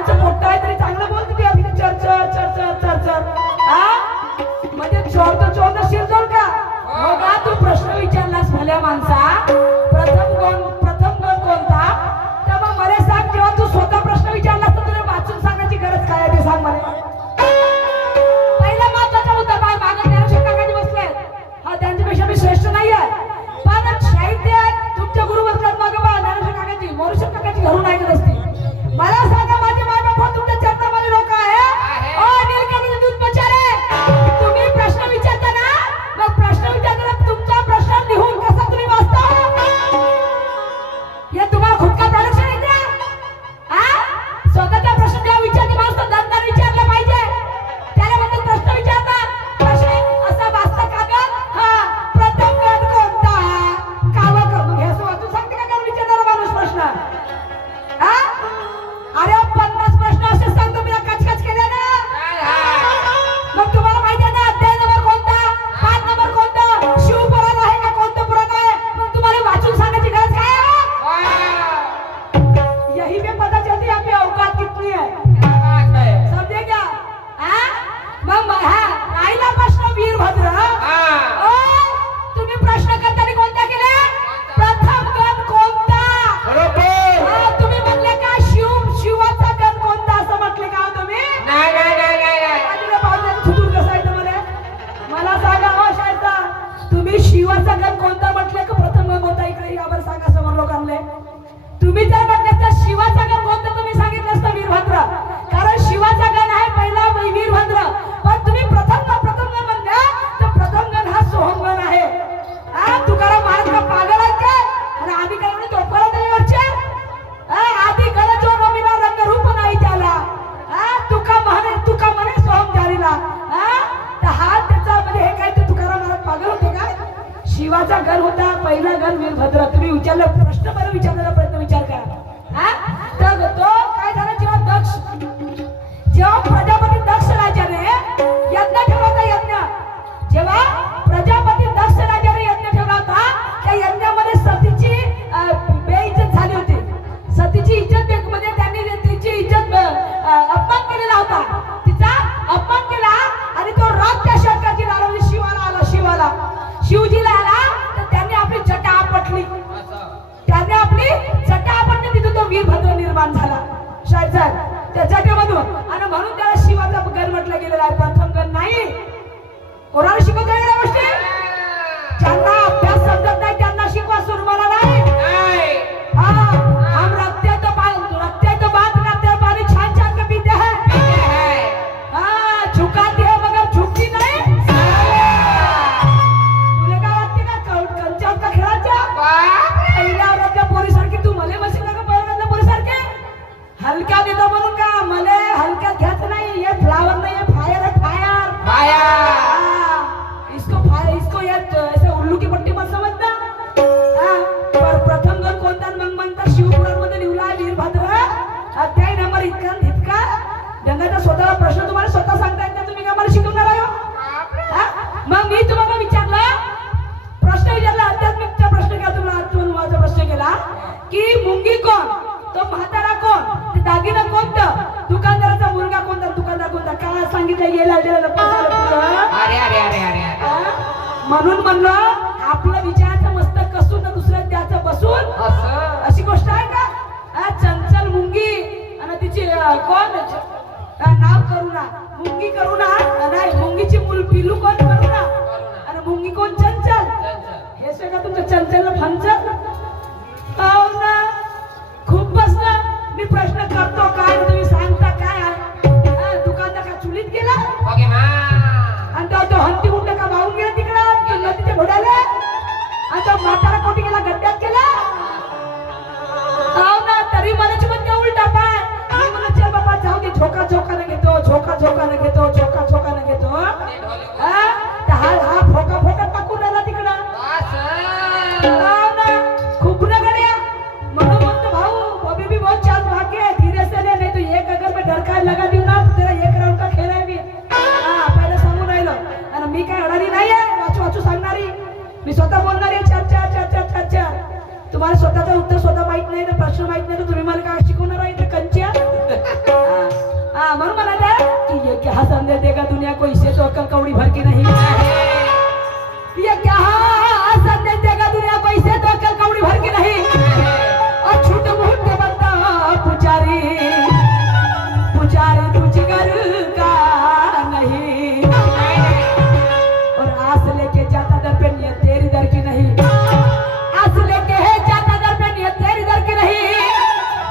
कानाचं पोट्ट आहे तरी चांगलं बोलते ती अगदी चर चर चर चर चर चर म्हणजे चोर शिरजोर का बघा तू प्रश्न विचारलास भल्या माणसा प्रथम गुण कोणता तर मग मला सांग जेव्हा तू स्वतः प्रश्न विचारलास तर तुला वाचून सांगायची गरज काय आहे ते सांग मला पहिला महत्वाचा मुद्दा काय मागे ज्ञानेश्वर काकाजी बसले हा त्यांच्यापेक्षा मी श्रेष्ठ नाही आहे पण साहित्य तुमच्या गुरु बसल्यात मागे बा ज्ञानेश्वर काकाजी मोरेश्वर काकाजी घरून ऐकत असते मला सांगा माझे माय बाप तुमच्या चरणामध्ये लोक आहे ओ नीलकंठ दूध बचारे तुम्ही प्रश्न विचारताना मग प्रश्न विचारताना तुमचा प्रश्न लिहून कसा तुम्ही वाचता हे तुम्हाला खुद का प्रोडक्शन आहे का स्वतःचा प्रश्न जेव्हा विचारते माणूस तो दमदार विचारला पाहिजे त्याला म्हणतात प्रश्न विचारतात प्रश्न असा वाचता कागद प्रथम गण कोणता कावं मग हे असं वाचून सांगते का कारण विचारणारा माणूस प्रश्न अरे 50 प्रश्न असे सांगतो मी कचकच केल्या ना मग तुम्हाला माहिती आहे ना अध्याय नंबर कोणता पाठ नंबर कोणता शिवपुराण आहे का कोणतं पुराण आहे मग तुम्हाला वाचून सांगायची गरज काय है यही पे पता चलती है आपकी औकात कितनी है समझे क्या मग राहिला प्रश्न वीरभद्र तुम्ही प्रश्न करताना कोणता केला प्रथम गण कोणता तुम्ही म्हणले का शिवाचा गण कोणता असं म्हटले का तुम्ही मला सांगा हो शायदा तुम्ही शिवाचा गण कोणता म्हटले का प्रथम गण कोणता इकडे यावर सांगा समोर लोकांना तुम्ही जर म्हटले तर शिवाचा गण कोणता तुम्ही सांगितलं असतं वीरभद्र कारण शिवाचा गण आहे पहिला वीरभद्र पण तुम्ही प्रथम गण म्हणल्या तर प्रथम गण हा सोहमगण आहे तुकाराम महाराज का पागल आहे काय आणि आधी काय म्हणे तोपरा देवीवरचे आधी गण जो रमिला रंग रूप नाही त्याला तुका म्हणे सोहम जारीला तर हा त्याचा म्हणजे हे काय ते तुकाराम महाराज पागल होते का शिवाचा गण होता पहिला गण वीरभद्र तुम्ही विचारलं प्रश्न बरं विचारण्याचा प्रयत्न विचार करा तर तो काय झालं जेव्हा प्रजापती दक्ष राजाने यज्ञ ठेवला होता यज्ञ जेव्हा प्रजापती दक्ष राजाने यज्ञ ठेवला होता त्या यज्ञामध्ये सतीची बेइज्जत झाली होती सतीची इज्जत म्हणजे त्यांनी तिची इज्जत अपमान केलेला होता तिचा अपमान केला आणि तो राग त्या शंकरजी लावली शिवाला शिवजीला आला तर त्यांनी आपली जटा आपटली तिथून तो वीरभद्र निर्माण झाला शायद त्या जटामधून आणि म्हणून त्याला शिवाचा गण म्हटलं गेलेला आहे प्रथम गण नाही कोणाला शिकवता येणार गोष्टी ज्यांना अभ्यास समजत नाही त्यांना शिकवा सुरमाला नाही हम रखते तो बात करते हैं पानी छान छान के पीते हैं झुकाते हैं मगर झुकती नहीं तुला काय वाटते का कंचा का खेळायचा पहिल्या औरतल्या पोरीसारखी तू मले बसेल का पहिल्या पोरीसारखे हलक्या देतो म्हणून का मले हलक्यात घ्यायचं नाही ये फ्लावर नाही ये फायर है फायर इसको ऐसे उल्लू की पट्टी मत समझना पर प्रथम गण कोणता मग म्हणता शिवपुराण मध्ये लिहिला आहे वीरभद्र अध्याय नंबर इतका गंगाचा स्वतःला प्रश्न तुम्हाला स्वतः सांगता येत तुम्ही का मला शिकवणार आहे मग मी तुम्हाला विचारलं प्रश्न विचारला आध्यात्मिकचा प्रश्न केला तुम्हाला आत्मनुवाचा प्रश्न केला की मुंगी कोण तो म्हातारा कोण ते दागिना कोणतं दुकानदाराचा मुलगा कोणता दुकानदार कोणता काय सांगितलं गेला म्हणून म्हणलं आपलं विचाराचं मस्तक कसून दुसऱ्या त्याचं बसून अशी गोष्ट आहे का चंचल मुंगी आणि तिची कोण नाव करुणा मुंगी करुणा नाही मुंगीची मूल पिलू कोण करुणा आणि मुंगी कोण चंचल हे सगळं तुमचं चंचल फंचल हो ना खूप बसलं मी प्रश्न करतो काय तुम्ही सांगता काय आहे दुकानदार का चुलीत गेला आणि तो हंती उंट का वाहून गेला तिकडं नदीच्या घोड्याला आणि तो म्हातारा कोटी गेला गड्ड्यात गेला हो ना तरी मनाची पण उलटा पाय मी म्हणलं चल बाबा जाऊ दे झोका झोकाने घेतो हा फोका टाकून आला तिकडं खूप ना गड्या म्हणून म्हणतो भाऊ अभी भी बहुत चांस भाग गए धीरे से ले नहीं तो एक अगर मैं डरकाय लगा दूं ना तो तेरा एक राउंड का खेळ आहे मी पहिले सांगून राहिलो आणि मी काय अडाणी नाही आहे वाचू सांगणारी मी स्वतः बोलणारी चर्चा तुम्हाला स्वतःचं उत्तर स्वतः माहित नाही ना प्रश्न माहित नाही तर तुम्ही मला काय शिकवणार आहे कंच्या क्या संदेश देगा दुनिया को, इससे तो अक्ल कौड़ी भर की नहीं। ये क्या संदेश देगा दुनिया को, इससे तो अक्ल कौड़ी भर की नहीं। और छूट मूठ के बंदा पुजारी, पुजारी तुझगर का नहीं। और आस लेके जाता दर पे नियत तेरी दर की नहीं। आस लेके है जाता दर पे नियत तेरी दर की नहीं।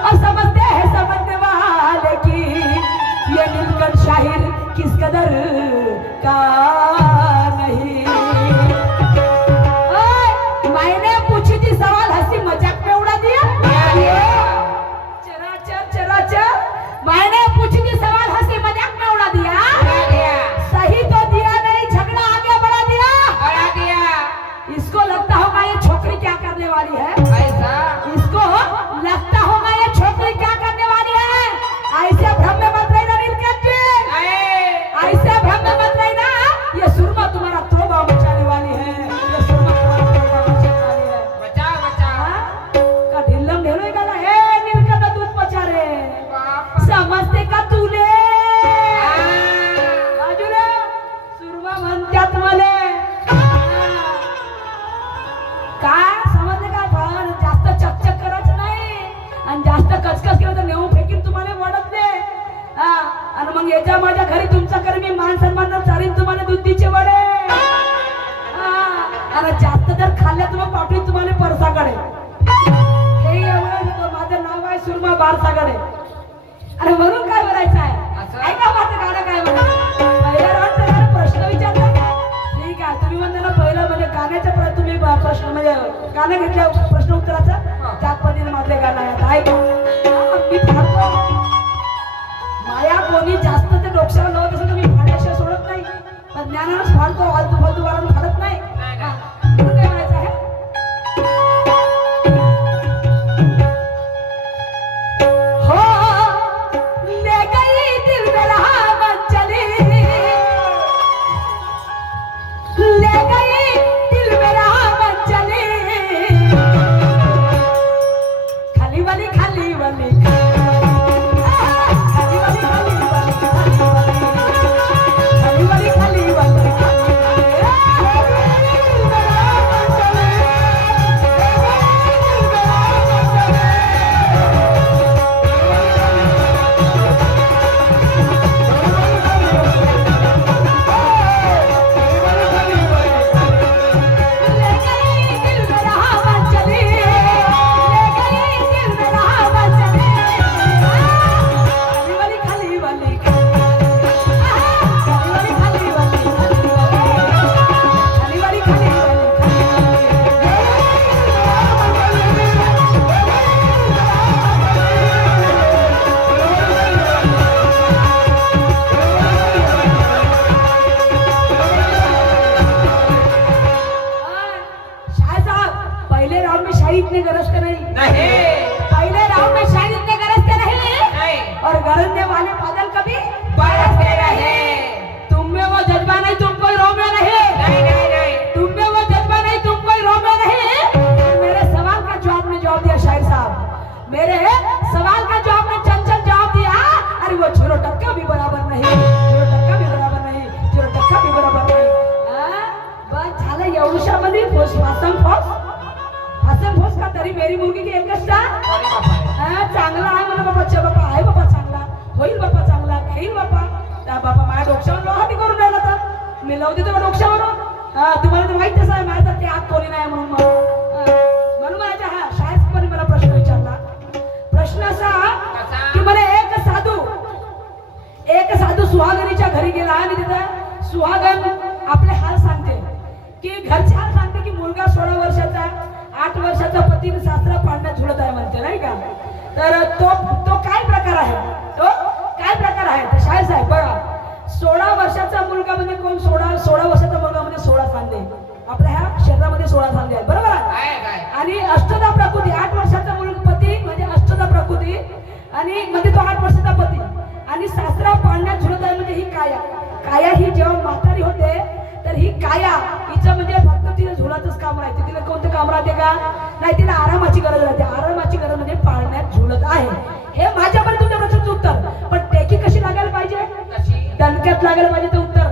और समझते हैं समझने वाले की ये नीलकंठ शाहिर किस कदर का नहीं। मैंने पूछी थी सवाल, हंसी मजाक में उड़ा दिया। चराचर मैंने पूछी थी सवाल, हंसी मजाक में उड़ा दिया। सही तो दिया नहीं, झगड़ा आगे बढ़ा दिया। इसको लगता होगा ये छोकरी क्या करने वाली है। इसको लगता होगा ये छोकरी क्या करने वाली है। ऐसे भ्रम में मत रहना नीलकंठ, ऐसे भ्रम में मत रहना। ये सुरमा तुम्हारा तौबा मचाने वाली है। ये सुरमा तुम्हारा तौबा मचाने वाली है। का ढिल्लम ढेलो गाला है नीलकंठ दूध पचा रे। समजते का तुले बाजूला सुरमा म्हणतात मले। काय समजले का, जास्त चकचक करायचं नाही आणि जास्त कचकच केलं तर नेऊन फेकीन तुम्हाला वडत दे। आणि मग याच्या माझ्या घरी तुमचा कर मी मान सन्मान चारीन तुम्हाला दुधीचे वडे। आणि जास्त जर खाल्ल्या तर मग पाठवीन तुम्हाला परसाकडे। हे एवढं माझं नाव आहे सुरमा बारसाकडे। अरे म्हणून काय बोलायचं आहे, ऐका माझं गाणं काय म्हणतं। पहिला राऊंड तर प्रश्न विचारला, ठीक आहे तुम्ही म्हणता ना पहिलं म्हणजे गाण्याच्या परत तुम्ही प्रश्न म्हणजे गाणं घेतल्या प्रश्न उत्तराचं त्याच पद्धतीने माझे गाणं आहे। मी फाडतो माया कोणी जास्त ते डोक्याला लावत असेल तर मी फाड्याशिवाय सोडत नाही, पण ज्ञानानंच फाडतो, फालतू फालतू वाढून फाडत नाही। म्हणून काय म्हणायचं आहे, तरी मेरी मुलगी की एकच चांगला आहे म्हणा बाबा। बापा आहे बाबा चांगला, होईल बापा चांगला, घेईल बापा। त्या बापा माझ्या डोक्यावर लोहाटी करून राहिला तर मी लावते तुला डोक्यावरून। तुम्हाला तर माहितीच आहे माझा ते हात कोणी नाही म्हणून। म्हणून माझ्या शाळेत पण मला प्रश्न विचारला। प्रश्न असा की मला एक साधू सुहागणीच्या घरी गेला आणि तिथं सुहागण आपले हाल सांगते की घरचे हाल सांगते की मुलगा 16 वर्षाचा 8 वर्षाचा पती सासरा पाळण्यात झुलत आहे म्हणते नाही का। तर तो काय प्रकार आहे, तो काय प्रकार आहे। तर शाहीर साहेब बघा 16 वर्षाचा मुलगा म्हणजे कोण, 16 वर्षाचा मुलगा म्हणजे 16 सांधे। आपल्या ह्या शरीरामध्ये 16 सांधे आहेत बरोबर आहे। आणि अष्टदा प्रकृती 8 वर्षाचा मुलगा पती म्हणजे अष्टदा प्रकृती आणि म्हणजे तो 8 वर्षाचा पती आणि सासरा पाळण्यात झुलत आहे म्हणजे ही काया ही जेव्हा म्हातारी होते तर ही काया हिचं म्हणजे फक्त तिला झुलातच काम राहते, तिला कोणतं काम राहते का नाही, तिला आरामाची गरज राहते। आरामाची गरज म्हणजे पाळण्यात झुलत आहे। हे माझ्यापर्यंत तुमच्या प्रश्नाचं उत्तर, पण टेकी कशी लागायला पाहिजे, दणक्यात लक्षात लागलं पाहिजे ते उत्तर.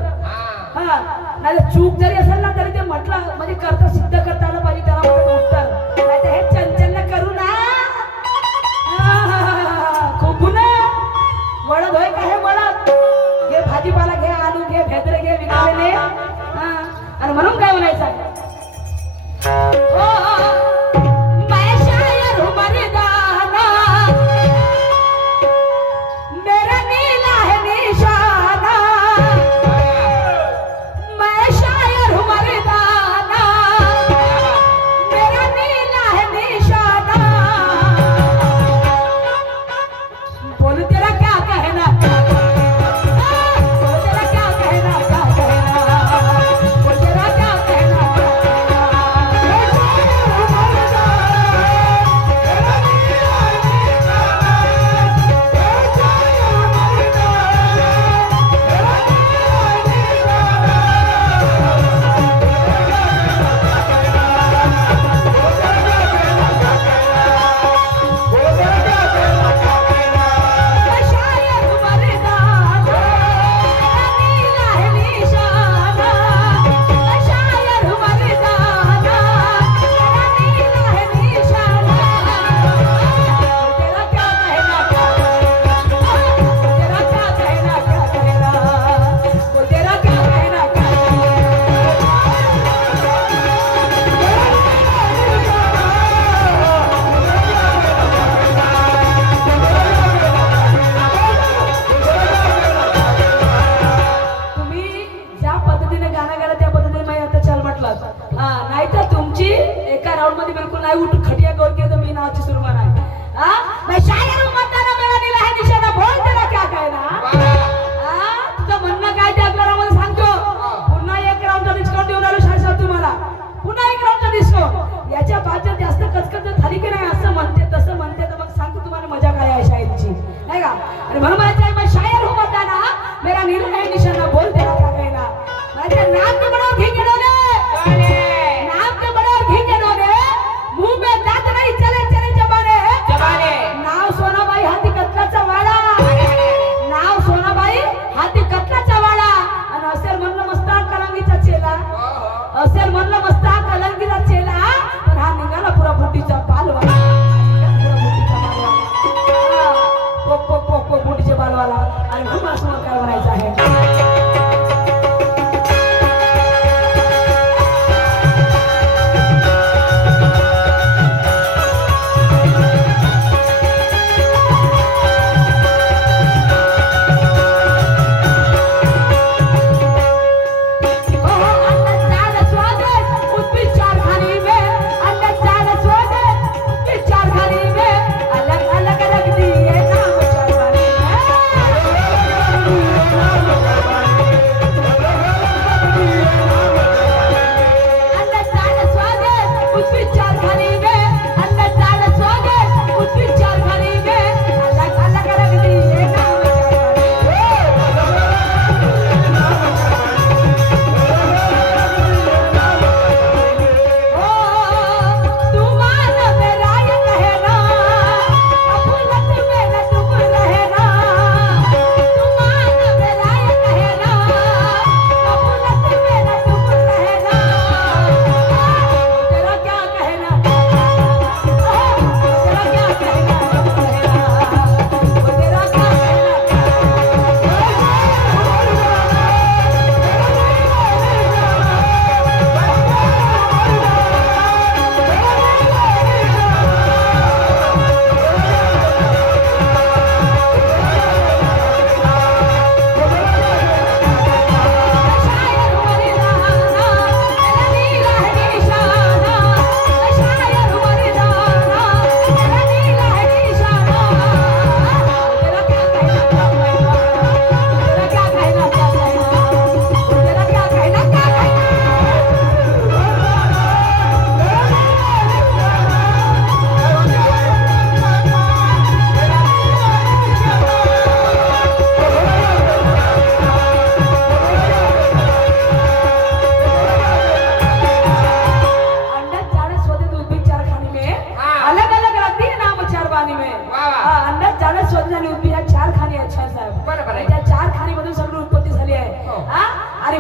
हा नाही चूक जरी असेल ना तरी ते म्हटलं म्हणजे करता सिद्ध करता आलं पाहिजे त्याला म्हटलं उत्तर. नाही तर हे चंचल करू ना खूप ना वळद होय का हे वळद घे भाजीपाला घे आलू घे भेदरे घे विकायले आणि म्हणून काय म्हणायचं असेल म्हणलं मस्त कलंगीचा चेला पण हा निघाला पुरा बुटीचा बालवाला बुटीचे बालवाला आणि खूप असं काय म्हणायचं आहे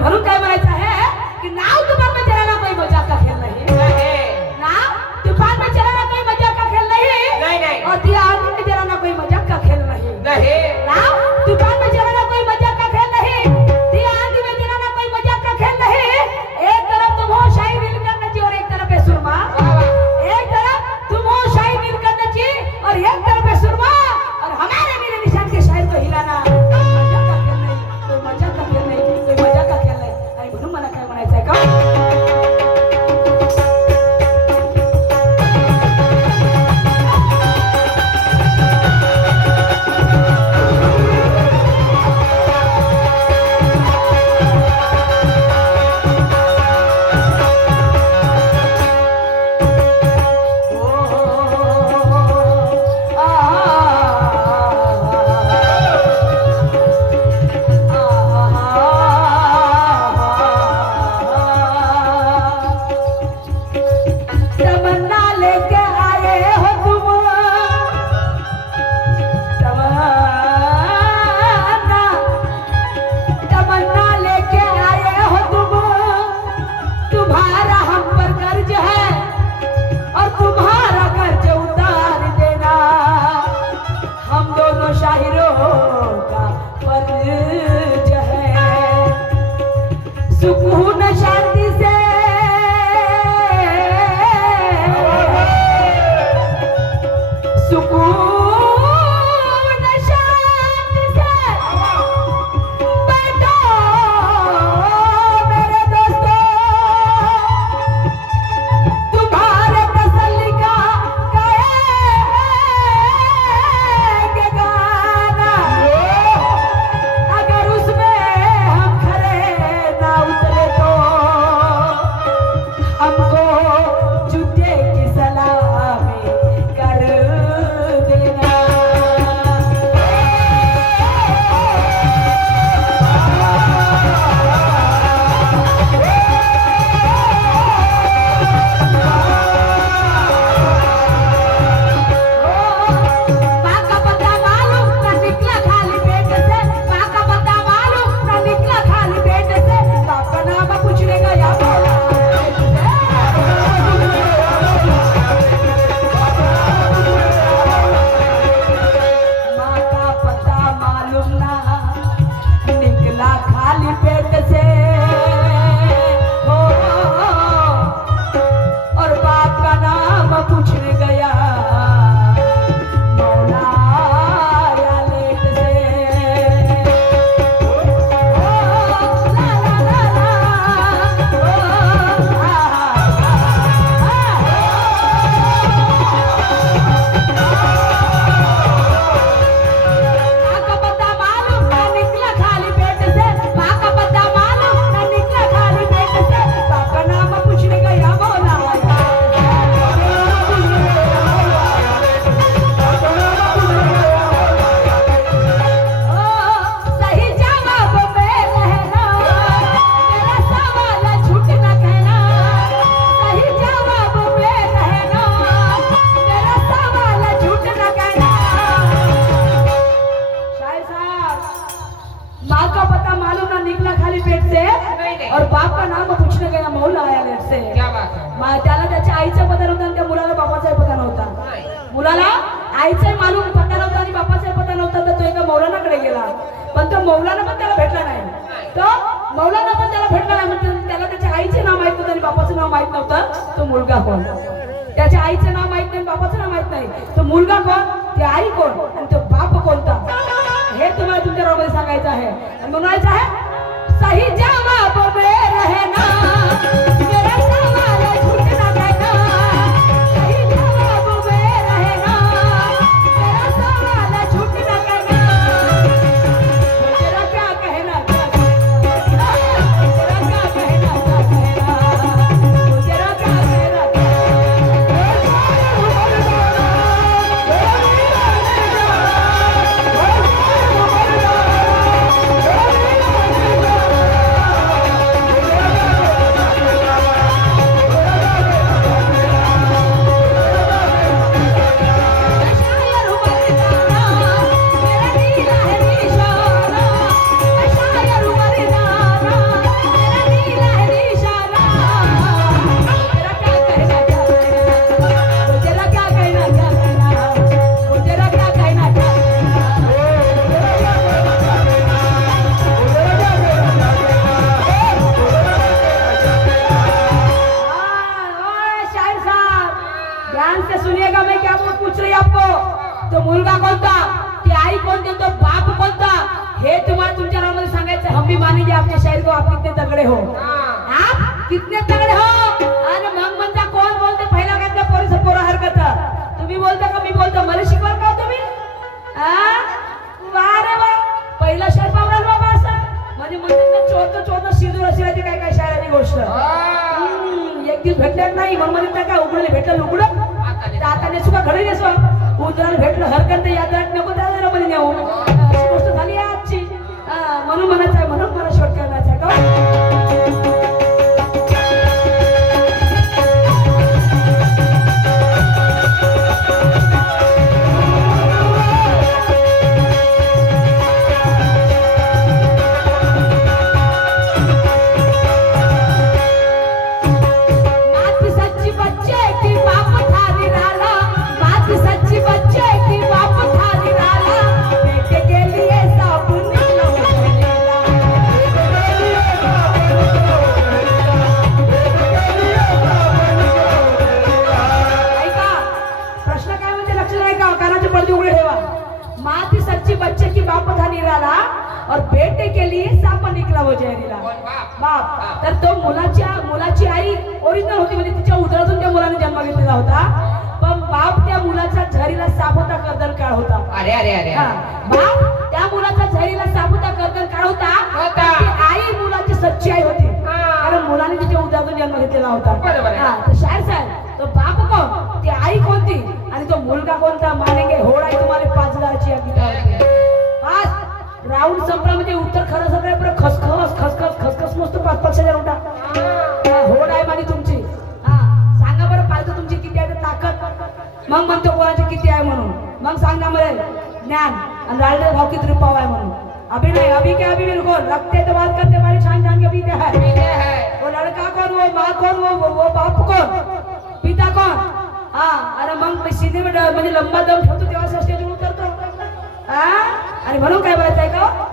म्हणून काय म्हणायचं आहे कि नाव तूफान में चलाना कोई मजाक का खेल नहीं, नाव तूफान में चलाना कोई मजाक का खेल नहीं, और दिया आंधी में चलाना कोई मजाक का खेल नहीं, नाव तूफान में चलाना कोई मजाक का खेल नहीं, दिया आंधी में चलाना कोई मजाक का खेल नहीं। एक तरफ तुम हो शाही नील करना और एक तरफ है सुरमा, एक तरफ तुम हो शाही नील करना और एक तरफ है सुरमा, और हमारे मेरे निशान के शायर को हिलाना मजाक का खेल नहीं, कोई मजाक का खेल नहीं, कोई मजाक का खेल नहीं। आणि म्हणून मला काय म्हणायचं आहे का, तमन्ना लेके आए हो तुम, तमन्ना लेके आए हो तुम, तुम्हारा हम पर कर्ज है और तुम्हारा कर्ज उतार देना, हम दोनों शायरों का फर्ज है, सुकून शांति से सुकून शांति से बैठो मेरे दोस्तों, तुम्हारे तसल्ली का गाएंगे गाना, अगर उसमें हम खरे ना उतरे तो हमको जूते की सलामी कर देना। माँ का पता मालूम ना निकला खाली पेट से, माँ का पता मालूम ना निकला खाली पेट से, बाप का नाम पूछने का या बोला माँ का पता मालूम ना निकला खाली पेट से, हो और बाप का नाम पूछने गया मौला या लेट से, ला ला ला माँ का पता मालूम ना निकला खाली पेट से, माँ का पता मालूम ना निकला खाली पेट से, बाप का नाम पूछने गया मौला सही जवाब में रहना, मेरा सवाल झूठ न कहना, सही जवाब में रहना, मेरा सवाल झूठ न कहना। शायर साहब, माँ का पता मालूम ना निकला खाली पेट से और बाप का नाम पूछने गया मौला आया लेट से। त्याला त्याच्या आईचा पता नव्हता आणि त्या मुलाला बापाचाही पता नव्हता, मुलाला आईचाही मालूम पता नव्हता आणि बापाचाही पता नव्हता, तर तो एका मौलानाकडे गेला, पण तो मौलाना पण त्याला भेटला नाही, तो मौलाना पण त्याला भेटला नाही, म्हणजे त्याला त्याच्या आईचे नाव माहित नव्हतं आणि बापाचं नाव माहित नव्हतं, तो मुलगा कोण, त्याच्या आईचं नाव माहित नाही, बापाचं नाव माहित नाही, तो मुलगा कोण, ती आई कोण आणि तो बाप कोणता, हे तुम्हाला तुमच्या रोमध्ये सांगायचं आहे। आणि म्हणायचं आहे सही जवाब में रहना, मेरा सवाल झूठ न कहना, सही जवाब में रहना, मेरा सवाल झूठ न कहना। तेरा क्या कहना, तेरा क्या कहना, तेरा क्या कहना। बाप कोणता हे तुम्हाला तुमच्या नावामध्ये सांगायचं. हम भी मानेंगे आपके शायर को, आप कितने तगड़े हो, आप कितने तगड़े हो. आणि मग म्हणता कोण बोलते पहिला काय त्या पोरीचं पोरा हरकत. तुम्ही बोलता का मी बोलतो, मला शिकवा का हो तुम्ही? वा रे वा, पहिला शायर पावला बाबा असा म्हणजे म्हणतात चोरतो चोरतो शिजून अशी राहते काय काय शायराची गोष्ट. एक दिवस भेटल्यात नाही म्हणून म्हणत काय उघडले भेटलं उघडं आता सुद्धा घडी नेसवा उजराला भेटलं हरकत याद नको त्याला मध्ये नेऊ अशी गोष्ट झाली आहे आजची. म्हणून म्हणायचं आहे, म्हणून मला शॉर्ट करण्याचा आहे का. और बेटे के लिए सापा निकला वो जहरीला. बाप तर तो मुलाची आई ओरिजिनल होती म्हणजे तिच्या उदरातून त्या मुलाने जन्म घेतलेला होता. पण बाप त्या मुलाचा झरीला साप होता, कर्दन काळ होता. अरे अरे अरे बाप त्या मुलाचा झरीला साप होता, कर्दन काळ होता. आई मुलाची सच्ची आई होती कारण मुलाने तिच्या उदरातून जन्म घेतलेला होता. तर शायर साहेब तो बाप कोण, ती आई कोणती आणि तो मुलगा कोणता. मानेंगे होड आहे तुम्हाला 5,000ची राऊंड संपला म्हणजे उत्तर खरं सगळं खसखस खसखस खसखस मस्त 5,000 उठा होड आहे माझी तुमची. सांगा बरं पाहिजे तुमची किती आहे ताकद. मग म्हणतो कोणाची किती आहे म्हणून. मग सांगा मला ज्ञान आणि राहिलेला भाव किती रुपया आहे म्हणून. अभी नहीं अभी क्या अभी बिल्कुल रखते तो बात करते हमारी छान छान के बीते है. वो लड़का कौन, वो माँ कौन, वो बाप कौन, पिता कौन. अरे मग सीधे म्हणजे लंबा दम ठेवतो तेव्हा स्टेजवर उतरतो. आणि म्हणून काय बोलायचं आहे का.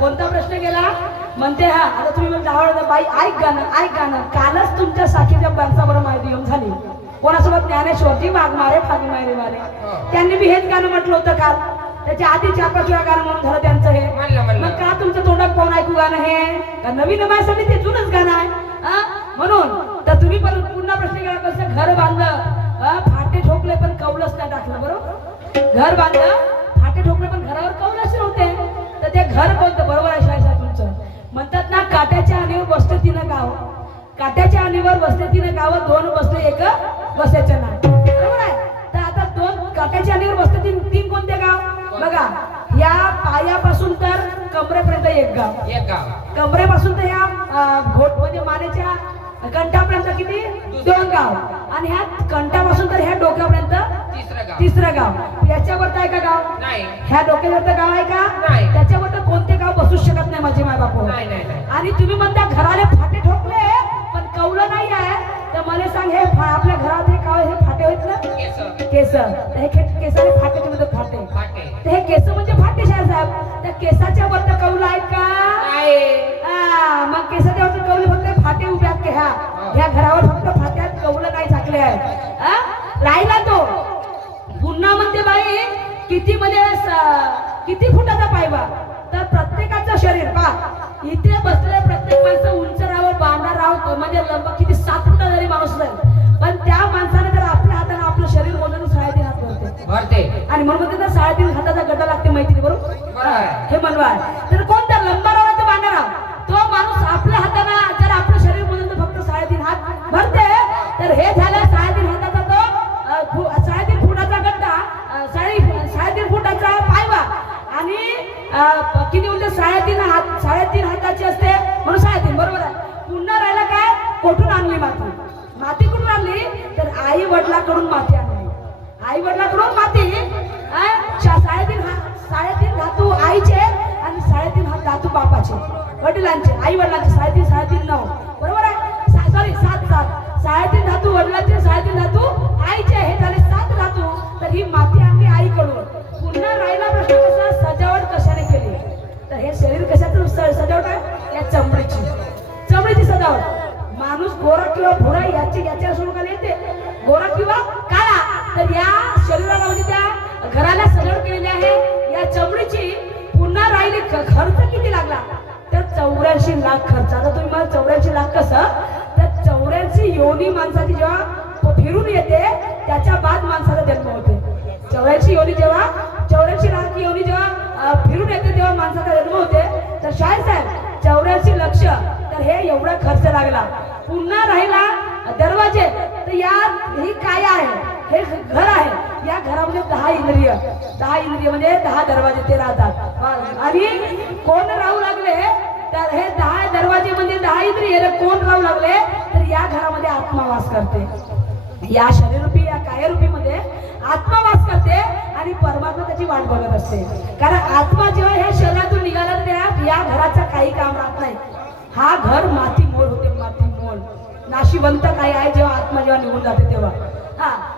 कोणता प्रश्न केला म्हणते. आता तुम्ही म्हणता बाई ऐक गाणं कालच तुमच्या साखीच्या माणसाबरोबर माहिती घेऊन झाली. कोणासोबत ज्ञानेश्वरजी माग मारे फागी मारे मारे त्यांनी बी हेच गाणं म्हटलं होतं काल. त्याच्या आधी 4-5 वेळा गाणं म्हणून झालं त्यांचं हे. मग का तुमचं तोंडात पाहून ऐकू गाणं हे का नवीन माझ्यासाठी ते जुनच गाणं आहे. म्हणून तर तुम्ही पण पुन्हा प्रश्न केला कसं घर बांधलं फाटे ठोकले पण कौलच नाही टाकलं. बरोबर घर बांधलं फाटे ठोकले पण घरावर कौलच नव्हते. तर ते घर कोणतं बरोबर आहे शाळेचं तुमचं. म्हणतात ना काट्याच्या आणीवर बसते 3 गाव, काट्याच्या आणीवर बसते 3 गाव, 2 बसले 1 बसायचं नाही. बरोबर आहे. तर आता 2 काट्याच्या आणीवर बसते 3 कोणते गाव बघा. या पायापासून तर कमरेपर्यंत 1 गाव, कमरेपासून तर या घोट म्हणजे मानेच्या कंठापर्यंत किती 2 गाव आणि ह्या कंठापासून तर ह्या डोक्यापर्यंत 3रं गाव. याच्यावर आहे का गाव नाही. ह्या डोक्यावर गाव आहे का नाही. त्याच्यावर कोणते गाव बसूच शकत नाही माझे माय बाप. नाही नाही नाही. आणि तुम्ही म्हणता घराले फाटे ठोकले पण कौलं नाही आहे, तर मला सांग हे आपल्या घरात हे काय हे फाटे आहेत ना केस केस, तर हे केसाले फाटे म्हणतात फाटे. फाटे तर हे केस म्हणजे फाटे शायर साहेब, त्या केसाच्या वरती कौल आहेत का? नाही. मग केसाच्या वरती कौल फक्त फाटे उभे आहेत का? ह्या घरावर फक्त फाट्यात कौल नाही झाकले आहेत. राहिला तो पुन्हा म्हणते बाई किती म्हणजे किती फुटाचा पायवा, तर प्रत्येकाचं शरीर पा इथे बसले प्रत्येक माणसं उंच राहावं बांधा राहावं म्हणजे लंब किती 7 फुटा जरी माणूस असेल, पण त्या माणसाने जर आपल्या हाताने आपलं शरीर मोजून 3.5 हात भरते भरते. आणि म्हणून म्हणते 3.5 हाताचा गड्डा लागते माहिती बरोबर. हे म्हणवा तर कोणता लंबा राहा तर बांधा राहा, तो माणूस आपल्या हाताने जर आपलं शरीर मोजून फक्त 3.5 हात भरते, तर हे झालं 3.5 हाताचा तो 3.5 फुटाचा गड्डा, 3.5 फुटाचा पायवा आणि किती म्हणजे 3.5 हाताची असते म्हणून 3.5 बरोबर आहे. पुन्हा राहिला काय, कुठून आणली माती? माती कुठून आणली तर आई वडिलांकडून माती आणली. आई वडिलांकडून माती 3.5 धातू आईचे आणि 3.5 हात धातू बापाचे वडिलांचे. आई वडिलांचे 3.5 9 बरोबर आहे. सॉरी 7 3.5 धातू वडिलांचे 3.5 धातू आईचे, हे झाले 7 धातू. तर ही माती आणली आईकडून. पुन्हा राहिला प्रश्न कसा, सजावट कशाने केली? तर हे शरीर कशाचं सजावट आहे? या चमडीची सजावट. माणूस गोरा किंवा भोरा याच्या स्वरूपाला येते, गोरा किंवा काळा, तर या शरीराला म्हणजे त्या घराला सजावट केलेली आहे या चमडीची. पुन्हा राहिली खर्च किती लागला तर 84 लाख खर्च. आता तुम्ही मला 84 लाख कसं, तर 84 योनी माणसाची जेव्हा फिरून येते त्याच्या बाद माणसाचा जन्म होते. 84 योनी जेव्हा 84 लाख योनी जेव्हा फिरून येते तेव्हा माणसाचा जन्म होते. तर शाहीर साहेब 84 लक्ष, तर हे एवढा खर्च लागला. पुन्हा राहिला दरवाजे, तर या ही काय आहे, हे घर आहे. या घरामध्ये 10 इंद्रिय म्हणजे 10 दरवाजे ते राहतात. आणि कोण राहू लागले तर हे 10 दरवाजे म्हणजे 10 इंद्रिय कोण राहू लागले तर या घरामध्ये आत्मा वास करते. या शरीररूपी या कायरूपी मध्ये आत्मा वास करते आणि परमात्मा त्याची वाट बघत असते. कारण आत्मा जेव्हा ह्या शरीरातून निघाला तर या घराचं काही काम राहत नाही. हा घर माती मोल होते, माती मोल नाशिवंत काय आहे जेव्हा आत्मा जेव्हा निघून जाते तेव्हा.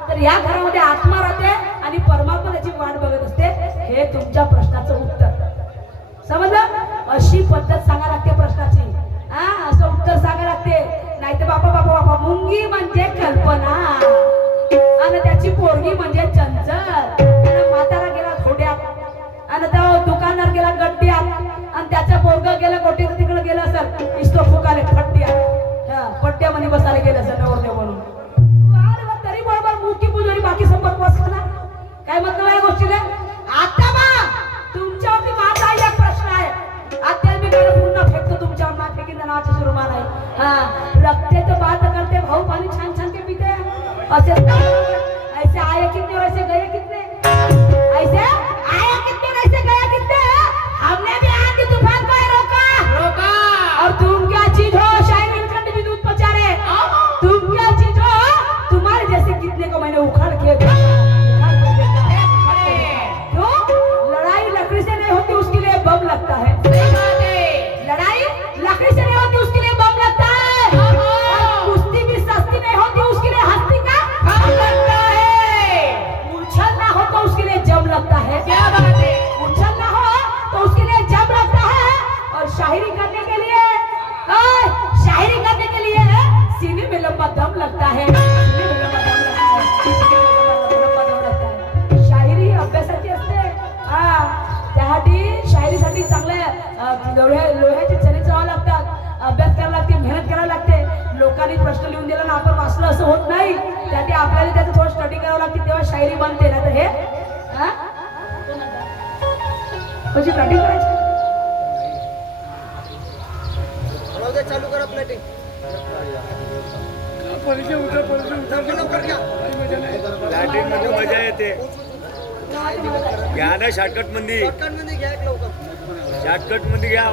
तर या घरामध्ये आत्मा राहते आणि परमात्मा त्याची वाट बघत असते. हे तुमच्या प्रश्नाचं उत्तर समजलं. अशी पद्धत सांगा लागते प्रश्नाची. असं उत्तर सांगा लागते, नाही तर बापा मुंगी म्हणजे कल्पना आणि त्याची पोरगी म्हणजे चंचल. म्हातारा गेला खोड्यात आणि तो दुकानदार गेला गड्ड्यात आणि त्याचा पोरगा गेला कोटी तिकडे गेला सर इस्तो फुकाले पट्ट्यामध्ये बसायला गेलं सर नवरदेव म्हणून. तरी बरोबर मुकी पुजोरी बाकी संपर्क वास खाना काय मतलब या गोष्टीला. आता बा तुमच्यावरती माझा एक प्रश्न आहे. आता मी पुन्हा फेकतो तुमच्यावर, ना फेकीन नावाचे सुरुमान आहे. रखते तो बात करते भाऊ पानी छान छान के पीते ऐसे आए कितने वैसे गए कितने, ऐसे आया कितने वैसे गया कितने. हमने भी आंधी तूफान को रोका. और तुम क्या चीज हो शायद नीलकंठ भी दूध पहुंचा रहे. तुम क्या चीज हो, तुम्हारे जैसे कितने को मैंने उखाड़ के क्यों. लड़ाई लकड़ी से नहीं होती उसके लिए बम लगता है. लड़ाई लकड़ी से नहीं होती उसके लिए बम लगता है. कुश्ती भी सस्ती नहीं होती उसके लिए हस्ती का बम लगता है. उछल ना हो तो उसके लिए जम लगता है. क्या बात है. उछल ना हो तो उसके लिए जम लगता है. और शायरी करने के लिए सीने में लंबा दम लगता है. शायरी अभ्यासाची असते. त्यासाठी शायरीसाठी चांगल्या लोह्याचे चणे चावावे लागतात, अभ्यास करावा लागते, मेहनत करावी लागते. लोकांनी प्रश्न लिहून दिला ना आपण वाचलं असं होत नाही. त्यासाठी आपल्याला त्याचं थोडं स्टडी करावं लागते तेव्हा शायरी बनते. ना तर हे कशी प्रॅक्टिस करायची. चालू करा प्लेटिंग. लॅटिन मध्ये मजा येते. घ्या ना शॉर्टकट मध्ये, शॉर्टकट मध्ये घ्या लवकर. शॉर्टकट मध्ये घ्या.